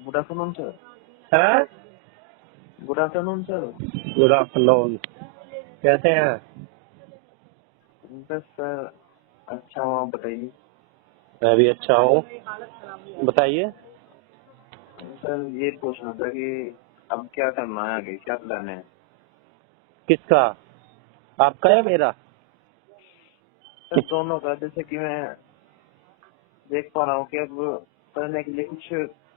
Good afternoon sir. है? Good afternoon sir. Good afternoon. कैसे हैं? बस सर अच्छा हूँ, आप बताइए। मैं भी अच्छा हूँ। बताइए। सर ये पूछना था कि अब क्या करना है, आगे क्या प्लान है? किसका? आपका या मेरा? सर दोनों का। जैसे कि मैं देख पा रहा हूँ कि अब करने के लिए कुछ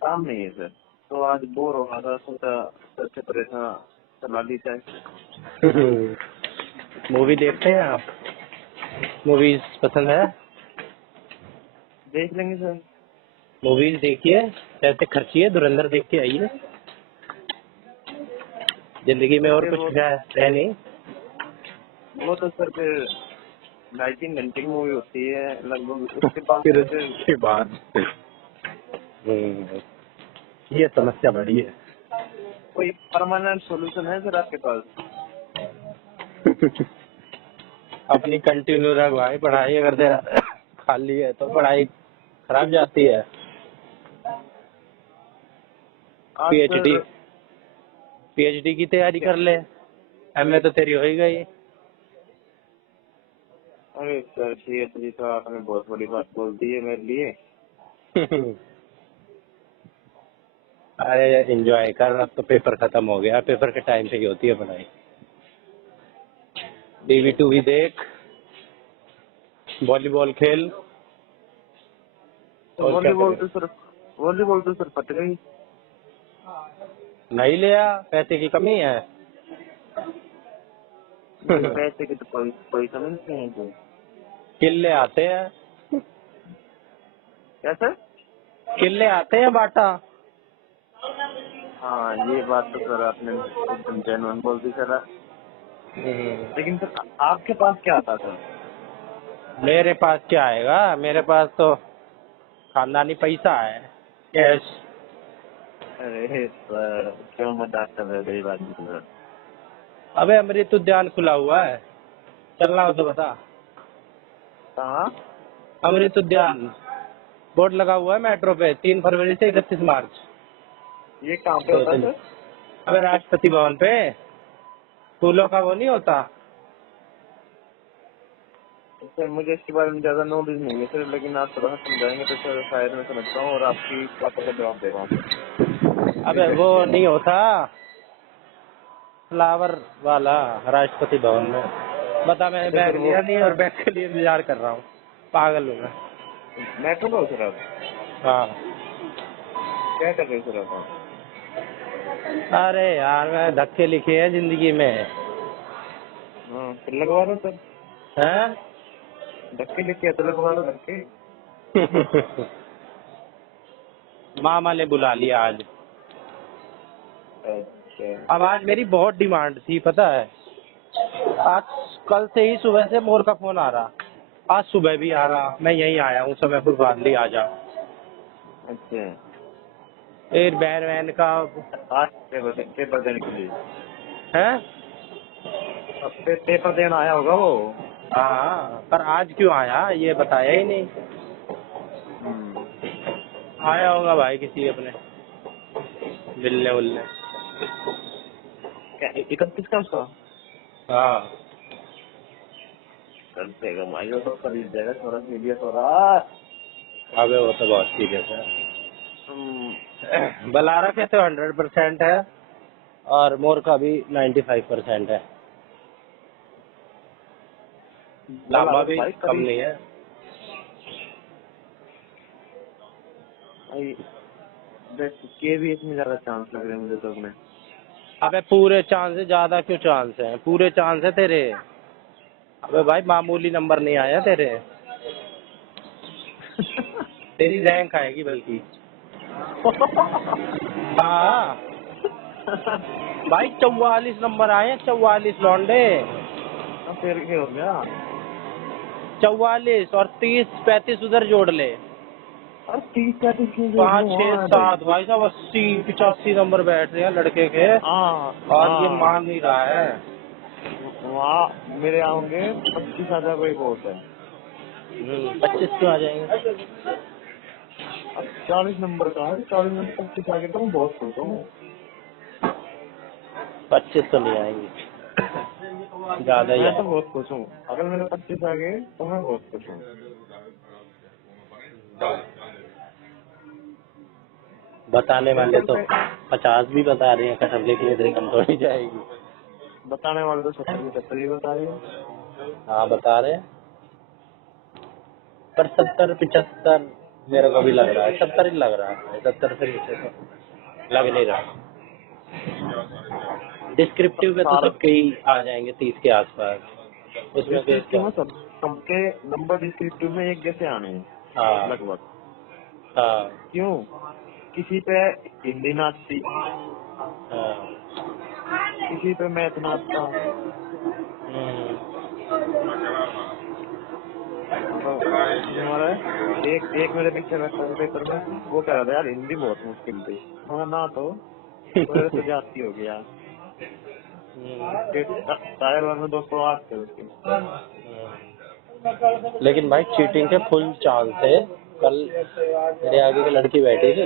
काम नहीं है सर, तो आज बोर हो रहा था, सोचा सबसे परेशान चला ली जाए। मूवी देखते हैं आप? मूवीज पसंद है? देख लेंगे सर। मूवीज देखिए, पैसे खर्चिए, धुरंधर देख के आइए। जिंदगी में और फिर कुछ है नहीं। वो तो सर फिर 2.5-3 घंटे की मूवी होती है लगभग, उसके बाद फिर तो फिर उसके बाद ये समस्या बड़ी है। कोई परमानेंट सॉल्यूशन है सर आपके पास? अपनी कंटिन्यू रखवाए पढ़ाई, अगर तेरा खाली है तो पढ़ाई खराब जाती है। आज पीएचडी सर पीएचडी की तैयारी कर ले। एमए तो तेरी हो ही गई। अरे सर सीरियसली तो आपने बहुत बड़ी बात बोल दी है मेरे लिए। अरे एंजॉय कर, अब तो पेपर खत्म हो गया। पेपर के टाइम पे ही होती है पढ़ाई। टीवी टूवी देख, वॉलीबॉल खेल। तो और क्या करे? वॉलीबॉल तो सर पट गई। नहीं लिया, पैसे की कमी है। पैसे की तो कोई कमी नहीं है सर। किले आते हैं। क्या सर? किले आते हैं बाटा। हाँ ये बात तो सर आपने एकदम जेन्युइन बोल दी सर। लेकिन सर आपके पास क्या आता सर? मेरे पास क्या आएगा? मेरे पास तो खानदानी पैसा है, कैश। अरे सर क्यों मजाक कर रहे हो मेरी बात नहीं सर। अबे अमृत उद्यान खुला हुआ है, चलना हो तो बता। कहाँ? अमृत उद्यान बोर्ड लगा हुआ है मेट्रो पे, 3 फरवरी से 31 मार्च। ये कहाँ पे 2 होता दिन। सर? अबे राष्ट्रपति भवन पे फूलों का वो नहीं होता। सर मुझे इसके बारे में ज्यादा नॉलेज नहीं है सर, लेकिन आप थोड़ा सा समझाएंगे तो सर शायद मैं समझ पाऊँ और आपकी बातों का जवाब दे पाऊँ सर। अबे वो नहीं होता फ्लावर वाला राष्ट्रपति भवन में। बता, मैंने तो बैग सर वो लिया नहीं और बैग के लिए इंतजार कर रहा हूँ। पागल हूँ मैं। मेट्रो पे हो सर आप? हाँ। क्या कर रहे हो सर आप? अरे यार, मैं धक्के लिखे हैं जिंदगी में। हाँ फिर लगवा दो सर। हैं? धक्के लिखे तो लगवा दो धक्के। मामा ने बुला लिया आज। अच्छा। अब आज मेरी बहुत डिमांड थी, पता है। आज कल से ही सुबह से मोर का फोन आ रहा। आज सुबह भी आ रहा। मैं यहीं आया हूँ, समयपुर गांधी आ जा। अच्छा फिर बहन वहन का आज पेपर देने के लिए? है। अब पेपर देना आया होगा वो। हाँ, पर आज क्यों आया ये बताया ही नहीं। हम्म। आया होगा भाई किसी अपने मिलने उलने। क्या 31 का उसका? हाँ। कर देगा भाई, वो तो खरीद देगा, थोड़ा सीरियस हो रहा। अबे वो तो बहुत सीरियस हम्म। है। बलारा के तो 100% है और मोर का भी 95% है। बला लांबा तो भी भाई कम करीब नहीं है। भाई, के भी इसमें ज्यादा चांस लग रहे हैं मुझे तो अपने। अबे पूरे चांस है, ज्यादा क्यों चांस है? पूरे चांस है तेरे। अबे भाई मामूली नंबर नहीं आया तेरे। तेरी रैंक आएगी बल्कि। हाँ भाई, 44 नंबर आए हैं, 44 लौंडे। अब फिर क्या हो गया? 44 और 30-35 उधर जोड़ ले। अरे 30-35 क्यों जोड़ रहे 5 हो? 6 हाँ भाई। 7 भाई साहब, 80-85 नंबर बैठ रहे हैं लड़के के। हाँ और ये हाँ। मान नहीं रहा है। वहाँ मेरे यहाँ होंगे 25 हजार कोई बहुत है। 25 क्यों आ जाएंगे? अब 40 नंबर का है, 40 नंबर 25 आ गए तो मैं बहुत खुश हूँ। 25 तो नहीं आएंगे, ज्यादा ही मैं तो आएंगे। बहुत खुश हूँ, अगर मेरे 25 आ गए तो मैं बहुत खुश हूँ। बताने वाले पेपर तो पे 50 भी बता रहे हैं कसम, लेकिन इतनी कम तो नहीं जाएगी। बताने वाले तो 70 ही बता रहे हैं। हाँ बता रहे हैं, पर 70 75 मेरे को भी लग रहा है, 70 ही लग रहा है, 70 से नीचे तो लग नहीं रहा। डिस्क्रिप्टिव में तो सारा सबके ही आ जाएंगे 30 के आसपास, उसमें फिर डिस्क्रिप्टिव क्या। में सबके नंबर डिस्क्रिप्टिव में एक जैसे आने हैं हाँ लगभग। हाँ क्यों? किसी पे हिंदी ना आती, हाँ। किसी पे मैथ ना आता। हम्म, अब हमारा एक एक मेरे पीछे बैठा था पेपर में, वो कह रहा था यार हिंदी बहुत मुश्किल थी। हाँ ना तो मेरे तो जाती हो गया। उसके टायर वन में 208 थे उसके। लेकिन भाई चीटिंग के फुल चांस है। कल मेरे आगे की लड़की बैठी थी,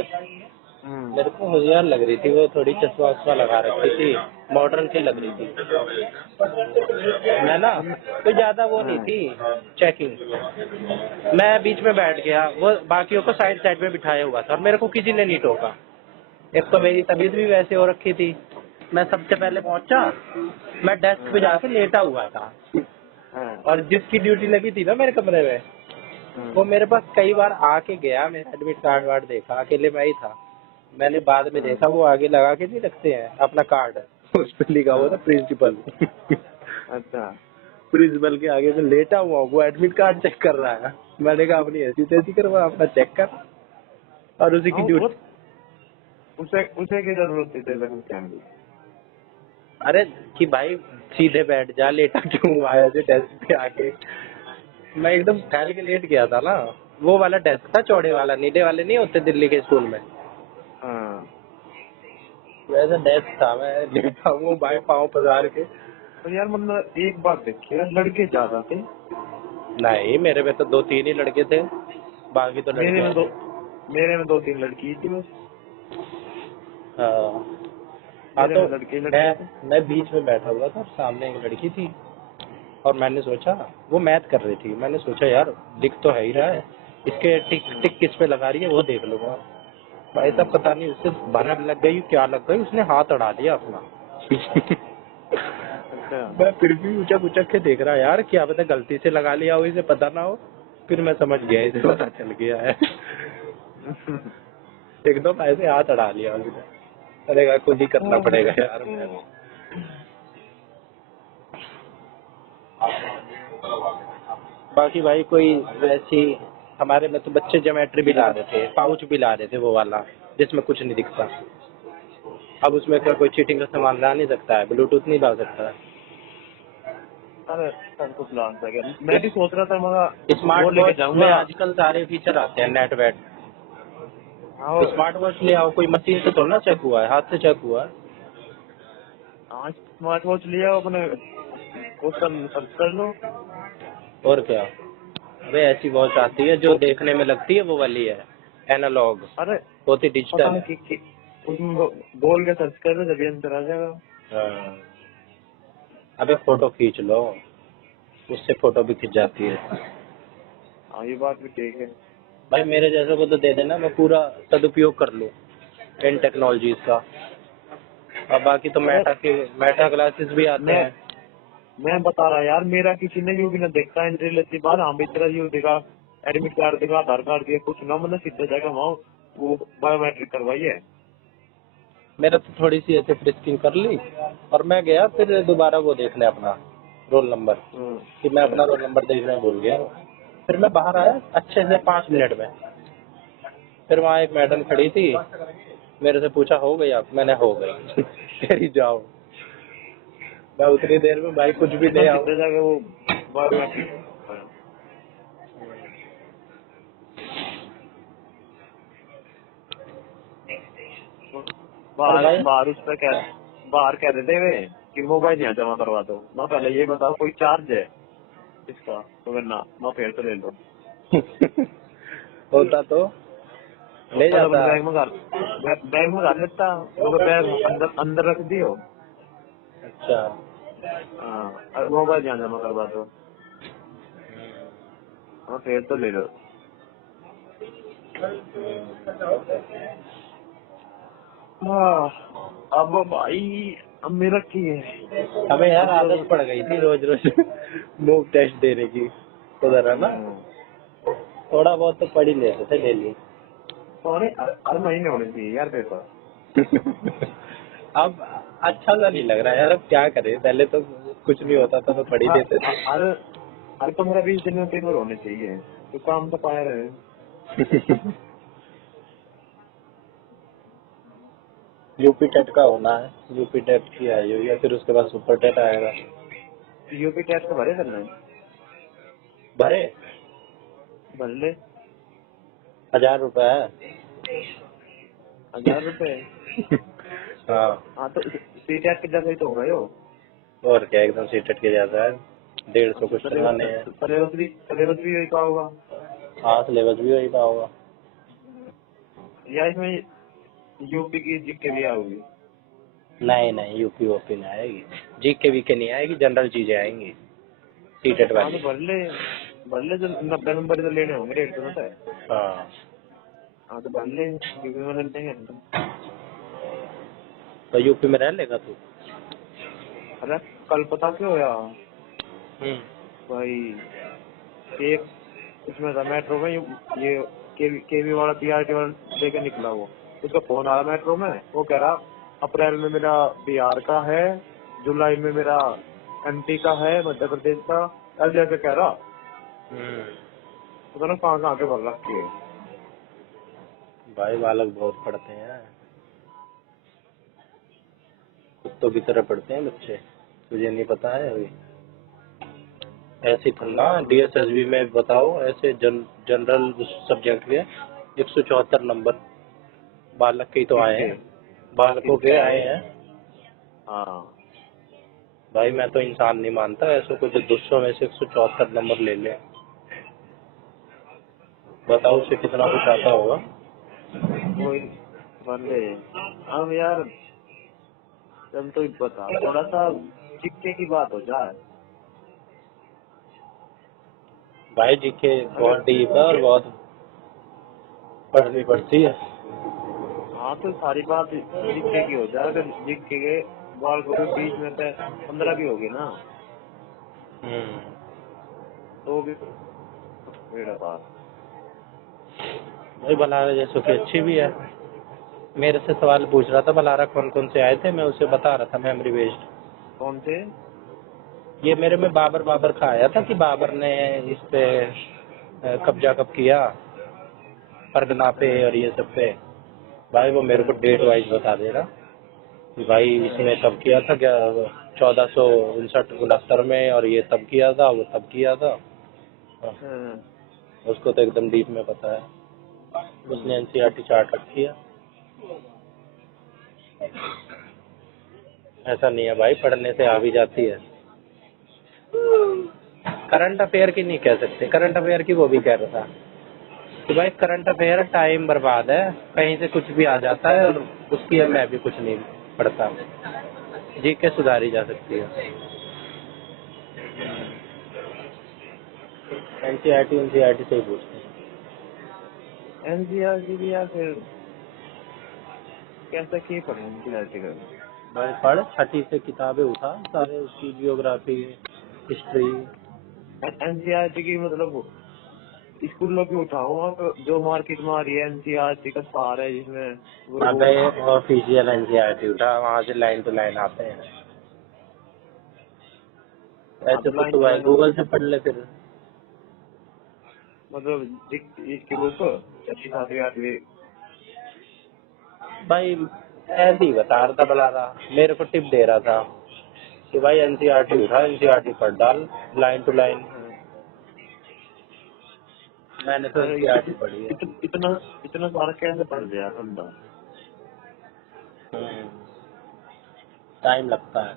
मेरे को होशियार लग रही थी, वो थोड़ी चश्मा वस्मा लगा रखी थी, मॉडर्न सी लग रही थी। मैं ना कोई ज्यादा वो नहीं थी चेकिंग, मैं बीच में बैठ गया, वो बाकियों को साइड साइड में बिठाया हुआ था और मेरे को किसी ने नहीं टोका। एक तो मेरी तबीयत भी वैसे हो रखी थी, मैं सबसे पहले पहुंचा, मैं डेस्क पे जाके लेटा हुआ था, और जिसकी ड्यूटी लगी थी ना मेरे कमरे में, वो मेरे पास कई बार आके गया, मेरा एडमिट कार्ड वार्ड देखा, अकेले मैं ही था। मैंने बाद में देखा वो आगे लगा के नहीं रखते हैं अपना कार्ड, उस पर लिखा हुआ था प्रिंसिपल। अच्छा। प्रिंसिपल के आगे मैं लेटा हुआ हूँ, वो एडमिट कार्ड चेक कर रहा है। मैंने कहा अपनी ऐसी तैसी करवा, अपना चेक कर, और उसी की हाँ, वो ड्यूटी। उसे उसे की जरूरत थी तेरे को? अरे कि भाई सीधे बैठ जा, लेटा क्यों आया थे डेस्क पे आके। मैं एकदम फैल के लेट गया था ना, वो वाला डेस्क था चौड़े वाला, नीले वाले नहीं होते दिल्ली के स्कूल में, हाँ। वैसा डेस्क था, मैं लेटा हूँ भाई पाँव पसार के। तो यार मतलब एक बात देखिए, लड़के ज्यादा थे। नहीं मेरे में तो 2 3 ही लड़के थे, बाकी तो मेरे लड़कियां में दो थी। मेरे में 2 3 लड़की थी बस। हाँ हाँ, मेरे तो में लड़के लड़के थे। मैं बीच में बैठा हुआ था, सामने एक लड़की थी, और मैंने सोचा, वो मैथ कर रही थी, मैंने सोचा यार दिख तो है ही रहा है, इसके टिक टिक किस पे लगा रही है वो देख लूंगा। भाई साहब पता नहीं उससे भनक लग गई क्या लग गई, उसने हाथ अड़ा दिया अपना। अच्छा। मैं फिर भी उचक उचक के देख रहा यार, क्या पता गलती से लगा लिया हो, इसे पता ना हो। फिर मैं समझ गया इसे पता चल गया है। एकदम ऐसे हाथ अड़ा लिया उसने। अरे यार खुद ही करना पड़ेगा यार मैं। बाकी भाई कोई वैसी, हमारे में तो बच्चे ज्योमेट्री भी ला रहे थे, पाउच भी ला रहे थे वो वाला जिसमें कुछ नहीं दिखता। अब उसमें क्या कोई चीटिंग का सामान ला नहीं सकता है, ब्लूटूथ नहीं ला सकता है। अरे सब कुछ लान सके, मैं भी सोच रहा था मगर वो स्मार्ट लेके वॉच में जाऊंगा। आजकल सारे फीचर आते हैं, नेट वेट। और स्मार्ट वॉच ले आओ, कोई मशीन से थोड़ा ना चेक हुआ है, हाथ से चेक हुआ है। आज स्मार्ट वॉच लिया, अपने क्वेश्चन सर्च कर लो। और क्या, अरे ऐसी वॉच आती है जो वो देखने में लगती है वो वाली है, एनालॉग, अरे होती पता डिजिटल नहीं है। कि उसमें बोल के सर्च कर लो, जब आंसर आ जाएगा। हाँ। अभी फोटो खींच लो, उससे फोटो भी खिंच जाती है। हाँ ये बात भी ठीक है। भाई मेरे जैसे को तो दे देना, मैं पूरा सदुपयोग कर लूँ इन टेक्नोलॉजीज का। अब बाकी तो अरे मेटा क्लासेस भी आते मैं हैं। मैं बता रहा यार, मेरा किसी ने यू भी ना देखा एंट्री लेती बार, हाँ भाई तेरा यू दिखा, एडमिट कार्ड दिखा, आधार कार्ड दिया, कुछ ना मतलब सीधे जाकर वहाँ वो बायोमेट्रिक करवाई है। मेरा तो थोड़ी सी ऐसे फ्रिस्किंग कर ली, और मैं गया फिर दोबारा वो देखने अपना रोल नंबर, कि मैं अपना रोल नंबर देखने भूल गया। फिर मैं बाहर आया अच्छे से 5 मिनट में, फिर वहाँ एक मैडम खड़ी थी, मेरे से पूछा हो गई आप, मैंने हो गई। तेरी जाओ, मैं उतनी देर में भाई कुछ भी ना ले आऊँ। सीधे जाके वो बायोमेट्रिक और बाहर भाई बाहर उस पर बाहर कह देते वे कि मोबाइल यहाँ जमा करवा दो, मैं पहले ये बताओ कोई चार्ज है इसका, तो फिर ना मैं फिर तो ले लो। होता तो ले जाता। बैग में डाल लेता, वो बैग अंदर अंदर रख दियो। अच्छा। हाँ, और मोबाइल जहाँ जमा करवा दो, और फिर तो ले लो। हाँ, अब भाई अब मेरा की है, हमें यार आदत पड़ गई थी रोज रोज मूव टेस्ट देने की, उधर है ना, थोड़ा बहुत तो पढ़ ही लेते थे डेली। अरे हर महीने होने चाहिए यार पेपर। अब अच्छा सा नहीं लग रहा है यार, अब क्या करें, पहले तो कुछ नहीं होता था तो पढ़ ही लेते थे। अरे हर 15-20 दिन में पेपर होने चाहिए, तो काम तो पाया रहे। यूपी टेट का होना है, यूपी टेट की आई हुई है, फिर उसके बाद सुपर टेट आएगा। यूपी टेस्ट तो भरे करना है, भरे भर ले। 1000 रुपए है। 1000 रुपए? हाँ, हाँ तो सी टेट के जगह ही तो होगा यो। और क्या, एकदम सीटेट के ज्यादा है, 150 क्वेश्चन आने हैं। सिलेबस भी यही का होगा, हाँ, सिलेबस भी वही का होगा। या इसमें यूपी की जीके भी आएगी? नहीं नहीं, यूपी वोपी नहीं आएगी, जीके वीके नहीं आएगी, जनरल चीजें आएंगी सीटेट हाँ तो वाली। भर ले जो 90 नंबर तो लेने होंगे, रेट तो पता है। हाँ, हाँ तो भर ले, यूपी में लग देंगे हम तो। तो यूपी में रह लेगा तू? अरे कल पता क्यों होया भाई, एक उसमें था मेट्रो में, ये केवी वाला पीआरटी वाला लेके निकला, वो उसका फोन आया मेट्रो में, वो कह रहा अप्रैल में मेरा बिहार का है, जुलाई में मेरा एमपी का है, मध्य प्रदेश का, ऐसे ऐसे कह रहा। तो कहना कहाँ के भर रखी है। भाई बालक बहुत पढ़ते हैं, कुत्तों की तरह पढ़ते हैं बच्चे, तुझे नहीं पता है अभी? ऐसी तुलना डीएसएसबी में बताओ, ऐसे जनरल सब्जेक्ट के 174 नंबर बालक के ही तो आए हैं, बालकों के आए हैं। हाँ भाई मैं तो इंसान नहीं मानता ऐसे को, जो 200 में से 174 नंबर ले ले, बताओ उसे कितना कुछ आता होगा। वही बंदे। अब यार चल तो बता, थोड़ा सा सिक्के की बात हो जाए। भाई जीके बहुत डीप है और बहुत पढ़नी पड़ती है। हाँ तो सारी बात जिक्के की हो जाए, अगर जिक्के के बाल को 20 में से 15 की होगी ना, तो भी मेरा बात। भाई बलारा जैसो की अच्छी भी है, मेरे से सवाल पूछ रहा था बलारा कौन कौन से आए थे, मैं उसे बता रहा था मेमोरी बेस्ड। कौन से? ये मेरे में बाबर बाबर का आया था कि बाबर ने इस पे कब्जा कब किया, परगना पे और ये सब पे। भाई वो मेरे को डेट वाइज बता दे रहा कि भाई इसने तब किया था क्या, 1459-69 में, और ये तब किया था, वो तब किया था। उसको तो एकदम डीप में पता है, उसने एनसीईआरटी चार्ट रखी है। ऐसा नहीं है भाई, पढ़ने से आ भी जाती है। करंट अफेयर की नहीं कह सकते, करंट अफेयर की वो भी कह रहा था कि भाई करंट अफेयर टाइम बर्बाद है, कहीं से कुछ भी आ जाता है और उसकी मैं भी कुछ नहीं पढ़ता, जीके सुधारी जा सकती है। एनसीईआरटी से ही पूछते हैं। एनसीईआरटी भी, या फिर कैसा की पढ़े एनसीईआरटी का? भाई पढ़, छठी से किताबें उठा सारे, उसकी जियोग्राफी, हिस्ट्री। एनसीईआरटी की मतलब स्कूलों की उठाओ, आप जो मार्केट में आ रही है एनसीईआरटी का सार है, जिसमें अबे ऑफिशियल एनसीईआरटी उठा, वहाँ से लाइन टू लाइन आते हैं। ऐसे तो लाइन तू टू भाई लाइन गूगल से पढ़ ले फिर। मतलब इसकी बुक 6-7-8 भाई ऐसे ही बता रहा था बलारा, मेरे को टिप दे रहा था कि भाई एनसीईआरटी उठा, एनसीईआरटी पढ़ डाल लाइन टू लाइन। मैंने तो एनसीईआरटी पढ़ी है। इतना इतना सारा कैसे पढ़ दिया बंदा? टाइम लगता है।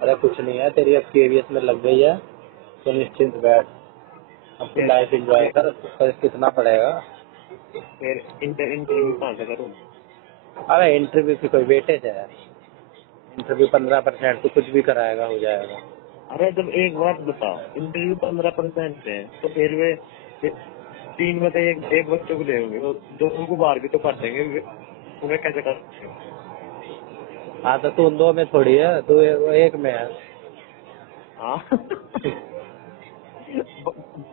अरे कुछ नहीं है, तेरी अब केवीएस में लग गई है तो निश्चिंत बैठ, अपनी लाइफ एंजॉय कर, कितना पड़ेगा। फिर इंटरव्यू कहाँ से करूँ? अरे इंटरव्यू की कोई वेटेज है? इंटरव्यू 15% तो कुछ भी कराएगा, हो जाएगा। अरे जब एक बात बता, इंटरव्यू 15% है तो फिर वे 3 में से एक बच्चों को ले होंगे, तो 2 को बाहर भी तो कर देंगे, तुम्हें कैसे कर सकते हो? हाँ तो तू 2 में थोड़ी है, तू 1 में है। हाँ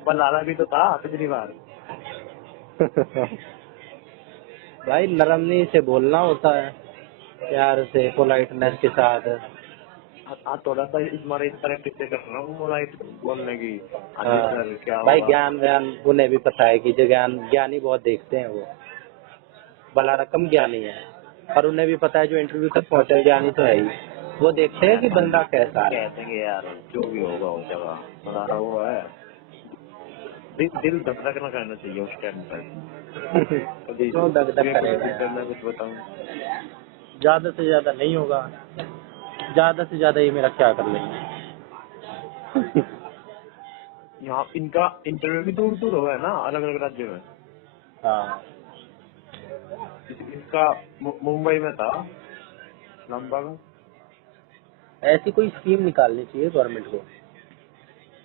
बनाना भी तो था पिछली बार। भाई नरमी से बोलना होता है, प्यार से, पोलाइटनेस के साथ। थोड़ा सा तुम्हारे इस तरह किससे करना वो मोलाइट बोलने की। हाँ जी हाँ, सर क्या भाई हुआ? ज्ञान व्यान उन्हें भी पता है कि जो ज्ञानी बहुत देखते हैं, वो भला रकम ज्ञानी है, और उन्हें भी पता है जो इंटरव्यू तक पहुंचे ज्ञानी तो है ही, वो देखते हैं कि बंदा कैसा है। कह देंगे यार जो भी होगा हो जाएगा, बड़ा वो है। दिल धड़कना करना चाहिए उस टाइम पर। कभी क्यों दग दग करेगा फ्यूचर यार? में कुछ बताऊं? ज्यादा से ज्यादा नहीं होगा, ज्यादा से ज्यादा ये मेरा क्या कर लेंगे। यहाँ इनका इंटरव्यू भी दूर दूर हुआ है ना, अलग अलग राज्य में। हाँ, इसका मुंबई में था, लंबा में। ऐसी कोई स्कीम निकालनी चाहिए गवर्नमेंट को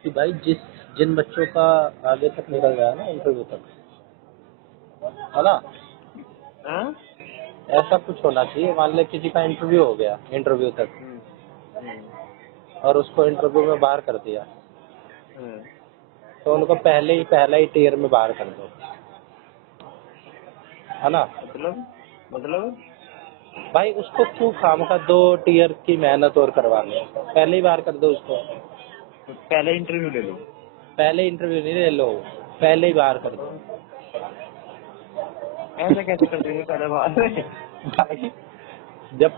कि भाई जिन बच्चों का आगे तक निकल गया ना इंटरव्यू तक, है ना, हाँ? ऐसा कुछ होना चाहिए। मान ले किसी का इंटरव्यू हो गया इंटरव्यू तक, हम्म, हम्म, और उसको इंटरव्यू में बाहर कर दिया, हम्म। तो उनको पहला ही टियर में बाहर कर दो, है ना। मतलब भाई उसको क्यों खामखा 2 टियर की मेहनत और करवानी है, पहले ही बाहर कर दो उसको। पहले इंटरव्यू ले लो। पहले इंटरव्यू नहीं ले लो, पहले ही बाहर कर दो। ऐसा कैसे कर देंगे पहले बार में? भाई जब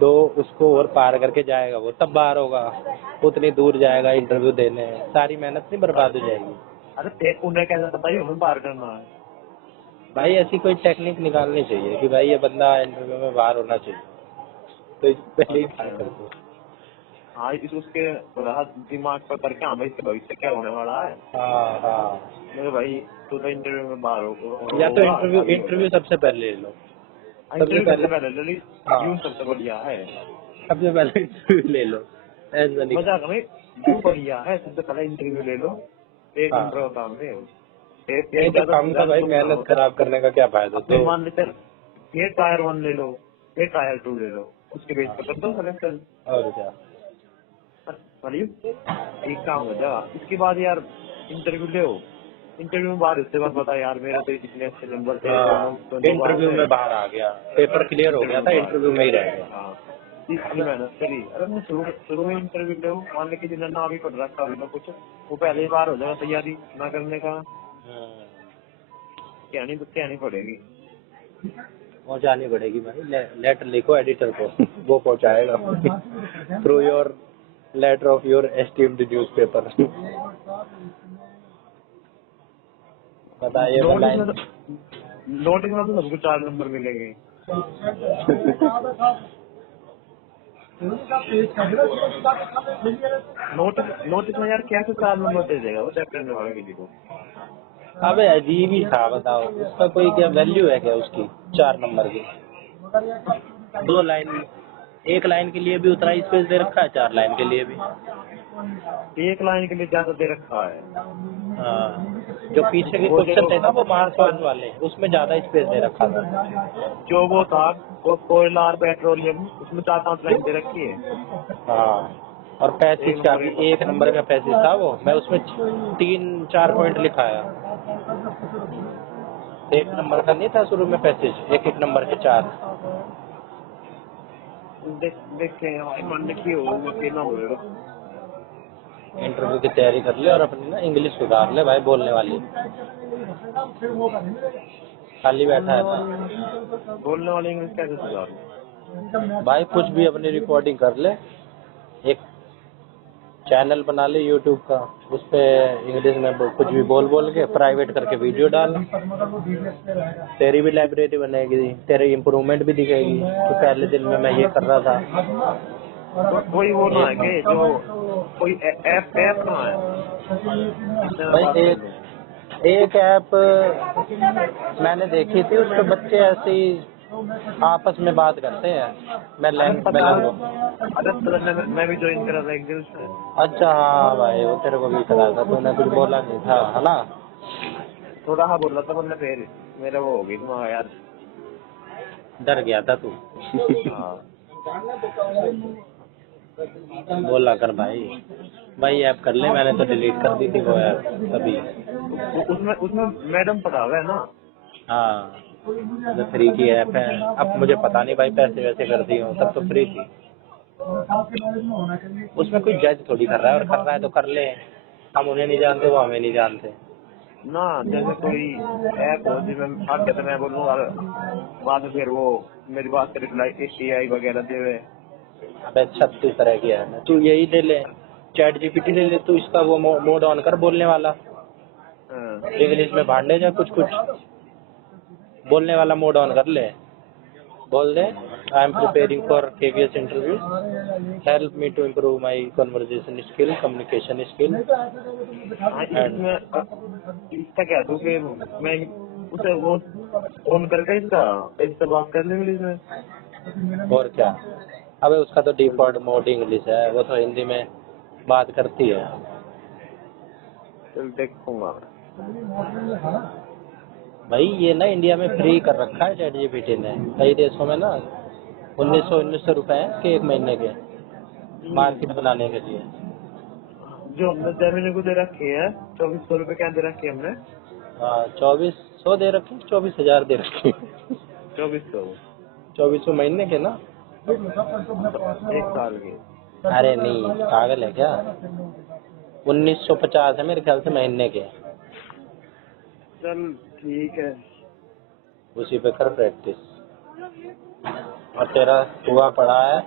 2 उसको और पार करके जाएगा वो तब बाहर होगा, उतनी दूर जाएगा इंटरव्यू देने, सारी मेहनत नहीं बर्बाद हो जाएगी। अरे उन्हें कैसे पता ही हमें बाहर करना है? भाई ऐसी कोई टेक्निक निकालनी चाहिए कि भाई ये बंदा इंटरव्यू में बाहर होना चाहिए, तो इसको पहले ही बाहर कर दो। हाँ उसके राहत दिमाग पर करके, हाँ भाई इसके भविष्य क्या होने वाला है। हाँ हाँ, मेरे भाई तू तो इंटरव्यू में बाहर हो, या तो इंटरव्यू सबसे पहले ले लो, इंटरव्यू सबसे पहले ले ली। हाँ, यूं सबसे बढ़िया है, सबसे पहले इंटरव्यू ले लो, ऐसा नहीं। मजाक नहीं, यूं बढ़िया है, सबसे पहले इंटरव्यू ले लो। एक हाँ, नंबर होता है। नहीं तो काम का भाई मेहनत खराब करने का क्या फायदा। तो मान लेते फिर टायर 1 ले लो, फिर टायर 2 ले लो, उसके बेस पर कर दो सिलेक्शन। और क्या, भले एक काम हो जाएगा। इसके बाद यार इंटरव्यू ले, इंटरव्यू में बाहर उसके बाद बता यार मेरा तो इतने अच्छे नंबर थे, इंटरव्यू में बाहर आ गया, पेपर क्लियर हो गया था, इंटरव्यू में ही रह गया। हाँ, इसकी मेहनत करी। अरे मैं शुरू में इंटरव्यू ले, मान ले कि जिन्हें ना भी पढ़ रखा अभी ना कुछ, वो पहले ही बाहर हो जाएगा तैयारी ना करने का। कहनी पड़ेगी, पहुंचानी पड़ेगी भाई। लेटर लिखो एडिटर को, वो पहुंचाएगा through your letter of your esteemed newspaper. बताइए नोटिस में तो सबको 4 नंबर मिलेंगे। नोटिस में यार कैसे 4 नंबर दे देगा वो चेक करने वाले किसी को? अबे अजीब ही था, बताओ उसका कोई क्या वैल्यू है क्या उसकी 4 नंबर की? 2 लाइन, 1 लाइन के लिए भी उतना ही स्पेस दे रखा है, 4 लाइन के लिए भी। 1 लाइन के लिए ज्यादा दे रखा है। हाँ, जो पीछे के क्वेश्चन थे ना वो मार्क्स वाले, उसमें ज्यादा स्पेस दे रखा था। जो वो था वो कोयला और पेट्रोलियम, उसमें 4-5 लाइन दे रखी है। हाँ, और पैसेज का भी 1 नंबर का पैसेज था वो, मैं उसमें 3-4 पॉइंट लिखाया। 1 नंबर का नहीं था शुरू में पैसेज, 1-1 नंबर के 4। देखेंगे भाई, मन की होगा कि ना होगा। इंटरव्यू की तैयारी कर ले और अपनी ना इंग्लिश सुधार ले भाई, बोलने वाली। खाली बैठा है ना बोलने वाली इंग्लिश कैसे सुधार? भाई, कुछ भी अपनी रिकॉर्डिंग कर ले, एक चैनल बना ले यूट्यूब का, उस पे इंग्लिश में कुछ भी बोल के प्राइवेट करके वीडियो डाल, तेरी भी लाइब्रेरी बनेगी, तेरी इम्प्रूवमेंट भी दिखेगी। तो पहले दिन में मैं ये कर रहा था, तो कोई वो ना है कि जो कोई ऐप ऐप ना है जिससे मैं बात भाई कर लूँ। एक ऐप मैंने देखी थी, उस पे बच्चे ऐसे ही आपस में बात करते हैं। मैं अरे लिंक पता, मिलूंगा। अरे पता मैं भी ज्वाइन करा था एक दिन उसमें। अच्छा हाँ भाई, वो तेरे को भी करा था, तूने कुछ बोला नहीं था है ना। थोड़ा हाँ बोल रहा था वरना फिर मेरा वो हो गई दिमाग यार। डर गया था तू। हाँ बोला कर भाई, भाई ऐप कर ले, मैंने तो डिलीट कर दी थी वो ऐप तभी। उसमें उसमें मैडम पढ़ा हुआ है ना। हाँ, जो फ्री की ऐप है। अब मुझे पता नहीं भाई पैसे वैसे कर दिए हो, तब तो फ्री थी। उसमें कोई जज थोड़ी कर रहा है, और कर रहा है तो कर ले। हम उन्हें नहीं जानते, वो हमें नहीं जानते। ना जैसे कोई ऐप हो जिसमें आगे तो मैं बोलूँ और बाद में फिर वो मेरी बात का रिप्लाई एआई वगैरह देवे। अबे 36 तरह की है, तू यही ले ले, चैट जीपीटी ले ले। तू इसका वो मोड ऑन कर, बोलने वाला। हाँ, इंग्लिश में भांडे जा कुछ कुछ, बोलने वाला मोड ऑन कर ले। बोल दे, I am preparing for KVS interview, help me to improve my conversation skill, communication skill हाँ, एंड। इसमें इसका क्या दूँ कि मैं उसे वो ऑन करके इसका इससे बात कर लूँगी इसमें। और क्या, अबे उसका तो डिफॉल्ट मोड इंग्लिश है, वो तो हिंदी में बात करती है। चल देखूंगा। भाई ये ना इंडिया में फ्री कर रखा है चैट जीपीटी ने, कई देशों में ना 1900 रुपए है कि एक महीने के, मार्केट बनाने के लिए। जो हमने जमीन को दे रखी है 2400 रुपए क्या दे रखी है हमने। 2400 दे रखे, 24,000 दे रखे। 2400 2400 महीने के ना। एक साल के। अरे नहीं, पागल है क्या, 1950 है मेरे ख्याल से महीने के। चल ठीक है। उसी पे कर प्रैक्टिस। और तेरा हुआ पड़ा है